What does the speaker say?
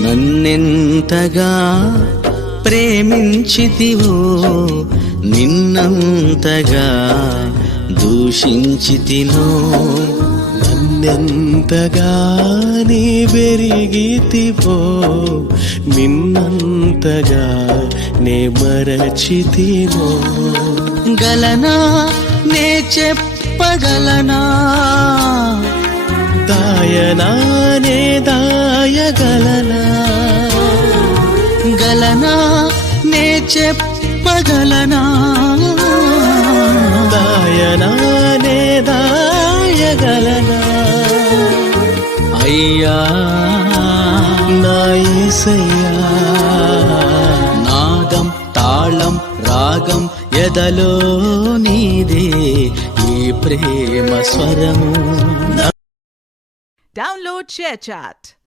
నన్నెంతగా ప్రేమించితివో నిన్నంతగా దూషించితినో నన్నెంతగా నీ పెరిగితివో నిన్నంతగా నే మరచితినో గలనా నే చెప్పగలనా దాయనా నే దాయగలనా గలనా నే చెప్పగలనా దాయనా నే దాయగలనా అయ్యా నా యేసయ్యా నాదం తాళం రాగం ఎదలో నీదే ఈ ప్రేమ స్వరము. Download ShareChat.